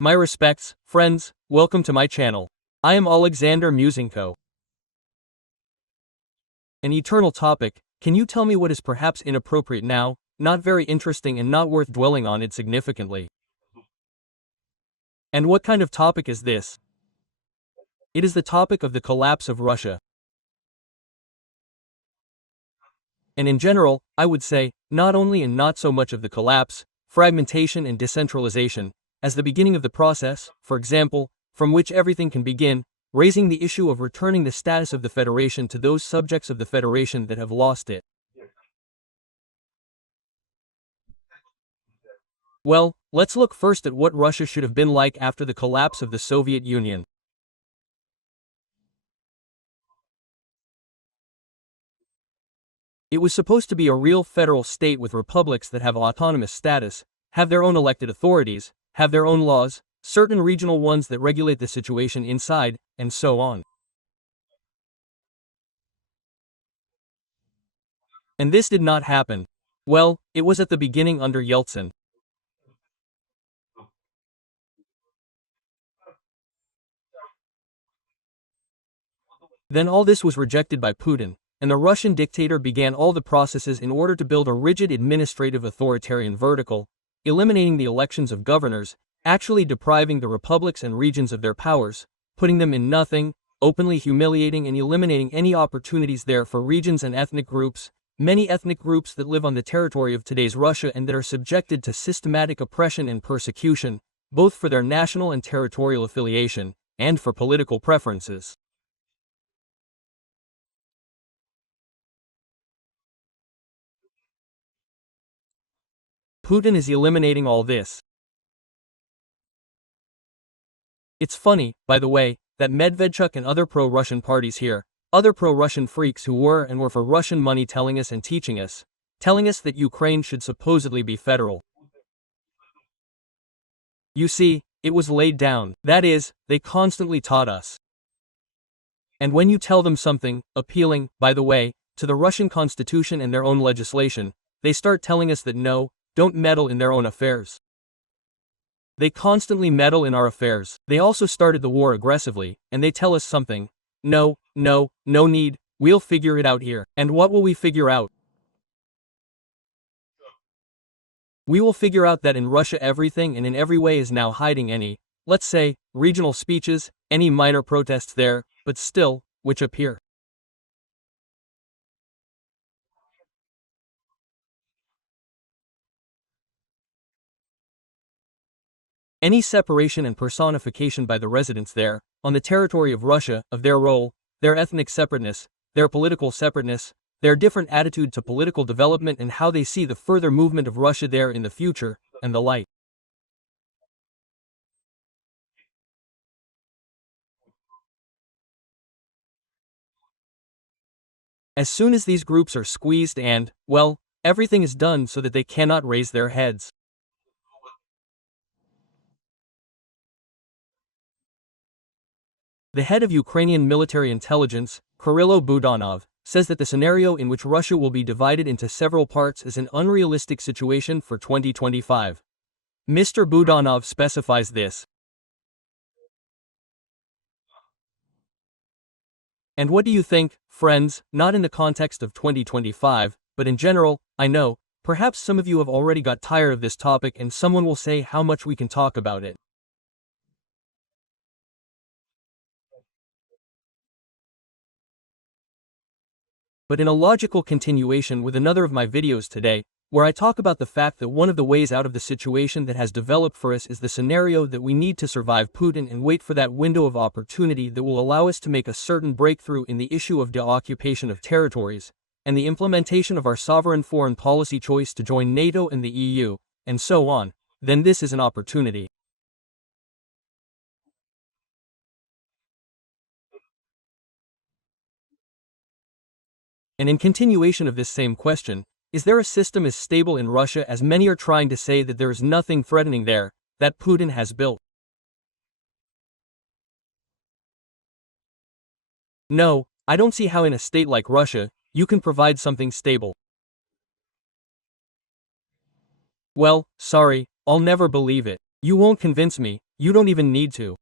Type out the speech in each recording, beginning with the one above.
My respects, friends, welcome to my channel. I am Alexander Musinko. An eternal topic, can you tell me what is perhaps inappropriate now, not very interesting and not worth dwelling on it significantly? And what kind of topic is this? It is the topic of the collapse of Russia. And in general, I would say, not only and not so much of the collapse, fragmentation and decentralization, as the beginning of the process, for example, from which everything can begin, raising the issue of returning the status of the Federation to those subjects of the Federation that have lost it. Well, let's look first at what Russia should have been like after the collapse of the Soviet Union. It was supposed to be a real federal state with republics that have autonomous status, have their own elected authorities, have their own laws, certain regional ones that regulate the situation inside, and so on. And this did not happen. Well, it was at the beginning under Yeltsin. Then all this was rejected by Putin, and the Russian dictator began all the processes in order to build a rigid administrative authoritarian vertical, eliminating the elections of governors, actually depriving the republics and regions of their powers, putting them in nothing, openly humiliating and eliminating any opportunities there for regions and ethnic groups, many ethnic groups that live on the territory of today's Russia and that are subjected to systematic oppression and persecution, both for their national and territorial affiliation, and for political preferences. Putin is eliminating all this. It's funny, by the way, that Medvedchuk and other pro-Russian parties here, other pro-Russian freaks who were and were for Russian money telling us and teaching us, that Ukraine should supposedly be federal. You see, it was laid down, that is, they constantly taught us. And when you tell them something, appealing, by the way, to the Russian constitution and their own legislation, they start telling us that no, don't meddle in their own affairs. They constantly meddle in our affairs. They also started the war aggressively, and they tell us something. No need, we'll figure it out here. And what will we figure out? We will figure out that in Russia everything and in every way is now hiding any, let's say, regional speeches, any minor protests there, but still, which appear. Any separation and personification by the residents there, on the territory of Russia, of their role, their ethnic separateness, their political separateness, their different attitude to political development and how they see the further movement of Russia there in the future, and the like. As soon as these groups are squeezed and, well, everything is done so that they cannot raise their heads. The head of Ukrainian military intelligence, Kyrylo Budanov, says that the scenario in which Russia will be divided into several parts is an unrealistic situation for 2025. Mr. Budanov specifies this. And what do you think, friends, not in the context of 2025, but in general? I know, perhaps some of you have already got tired of this topic and someone will say how much we can talk about it. But in a logical continuation with another of my videos today, where I talk about the fact that one of the ways out of the situation that has developed for us is the scenario that we need to survive Putin and wait for that window of opportunity that will allow us to make a certain breakthrough in the issue of de-occupation of territories, and the implementation of our sovereign foreign policy choice to join NATO and the EU, and so on, then this is an opportunity. And in continuation of this same question, is there a system as stable in Russia as many are trying to say that there is nothing threatening there, that Putin has built? No, I don't see how in a state like Russia, you can provide something stable. Well, sorry, I'll never believe it. You won't convince me, You don't even need to.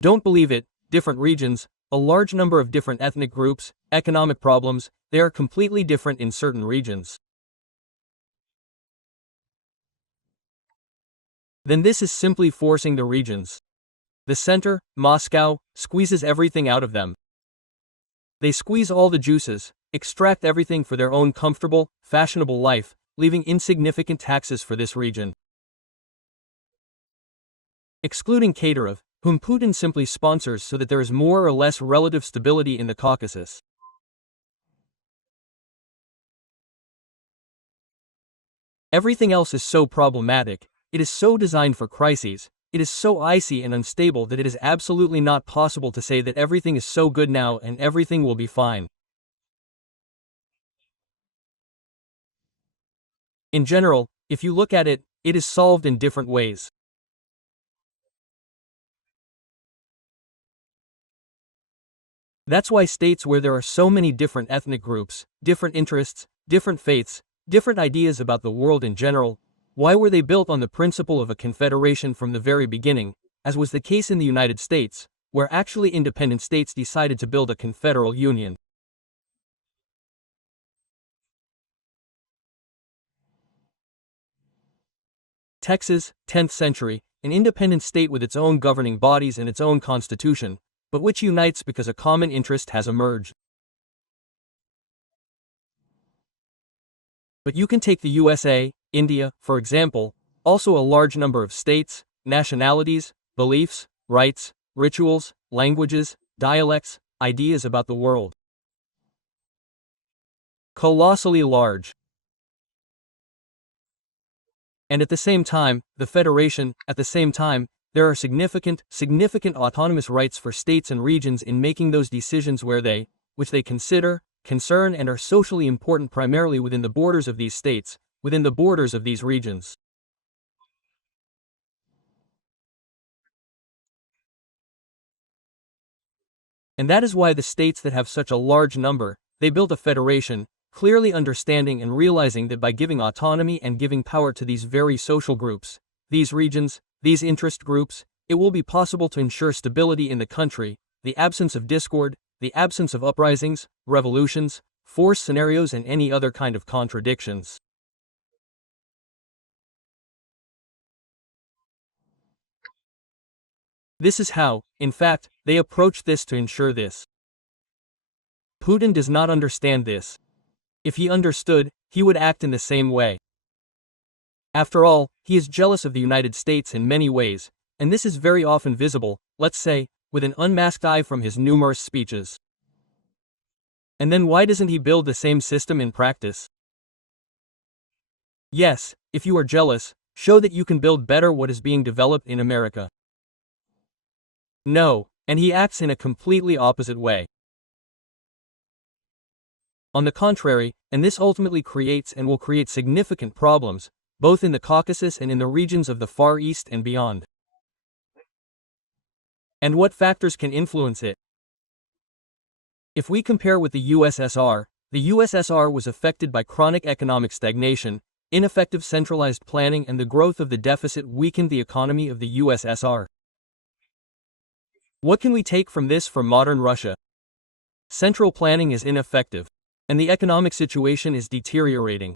Don't believe it, different regions, a large number of different ethnic groups, economic problems, they are completely different in certain regions. Then this is simply forcing the regions. The center, Moscow, squeezes everything out of them. They squeeze all the juices, extract everything for their own comfortable, fashionable life, leaving insignificant taxes for this region. Excluding Kadyrov, whom Putin simply sponsors so that there is more or less relative stability in the Caucasus. Everything else is so problematic, it is so designed for crises, it is so icy and unstable that it is absolutely not possible to say that everything is so good now and everything will be fine. In general, if you look at it, it is solved in different ways. That's why states where there are so many different ethnic groups, different interests, different faiths, different ideas about the world in general, why were they built on the principle of a confederation from the very beginning, as was the case in the United States, where actually independent states decided to build a confederal union? Texas, 10th century, an independent state with its own governing bodies and its own constitution, but which unites because a common interest has emerged. But you can take the USA, India, for example, also a large number of states, nationalities, beliefs, rights, rituals, languages, dialects, ideas about the world. Colossally large. And at the same time, the Federation, at the same time, there are significant autonomous rights for states and regions in making those decisions which they consider, concern and are socially important primarily within the borders of these states, within the borders of these regions. And that is why the states that have such a large number, they built a federation, clearly understanding and realizing that by giving autonomy and giving power to these very social groups, these regions, these interest groups, it will be possible to ensure stability in the country, the absence of discord, the absence of uprisings, revolutions, forced scenarios and any other kind of contradictions. This is how, in fact, they approach this to ensure this. Putin does not understand this. If he understood, he would act in the same way. After all, he is jealous of the United States in many ways, and this is very often visible, let's say, with an unmasked eye from his numerous speeches. And then why doesn't he build the same system in practice? Yes, if you are jealous, show that you can build better what is being developed in America. No, and he acts in a completely opposite way. On the contrary, and this ultimately creates and will create significant problems, both in the Caucasus and in the regions of the Far East and beyond. And what factors can influence it? If we compare with the USSR was affected by chronic economic stagnation, ineffective centralized planning and the growth of the deficit weakened the economy of the USSR. What can we take from this for modern Russia? Central planning is ineffective, and the economic situation is deteriorating.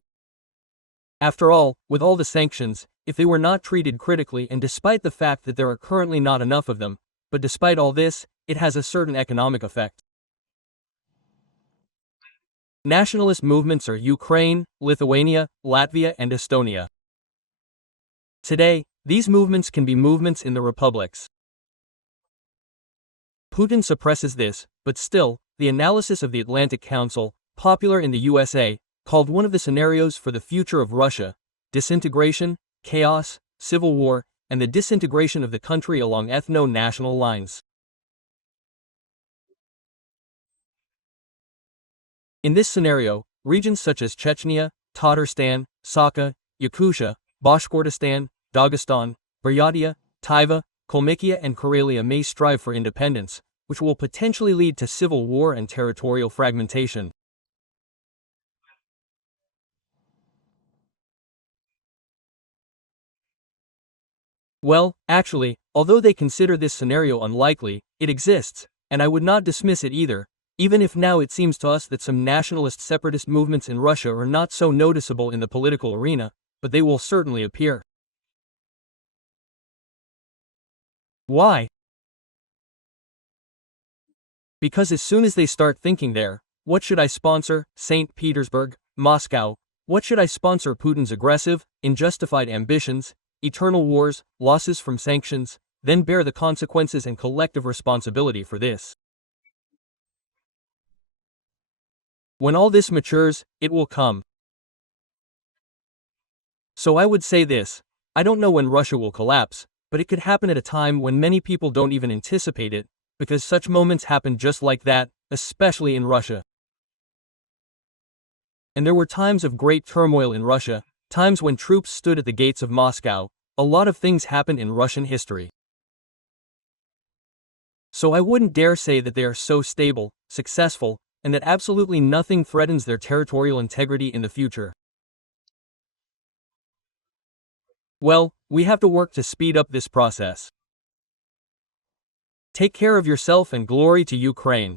After all, with all the sanctions, if they were not treated critically and despite the fact that there are currently not enough of them, but despite all this, it has a certain economic effect. Nationalist movements are Ukraine, Lithuania, Latvia and Estonia. Today, these movements can be movements in the republics. Putin suppresses this, but still, the analysis of the Atlantic Council, popular in the USA, called one of the scenarios for the future of Russia, disintegration, chaos, civil war, and the disintegration of the country along ethno-national lines. In this scenario, regions such as Chechnya, Tatarstan, Sakha, Yakutia, Bashkortostan, Dagestan, Buryatia, Taiva, Kalmykia and Karelia may strive for independence, which will potentially lead to civil war and territorial fragmentation. Well, actually, although they consider this scenario unlikely, it exists, and I would not dismiss it either, even if now it seems to us that some nationalist separatist movements in Russia are not so noticeable in the political arena, but they will certainly appear. Why? Because as soon as they start thinking there, what should I sponsor, St. Petersburg, Moscow, what should I sponsor Putin's aggressive, unjustified ambitions, eternal wars, losses from sanctions, then bear the consequences and collective responsibility for this. When all this matures, it will come. So I would say this, I don't know when Russia will collapse, but it could happen at a time when many people don't even anticipate it, because such moments happen just like that, especially in Russia. And there were times of great turmoil in Russia, times when troops stood at the gates of Moscow. A lot of things happened in Russian history. So I wouldn't dare say that they are so stable, successful, and that absolutely nothing threatens their territorial integrity in the future. Well, we have to work to speed up this process. Take care of yourself and glory to Ukraine.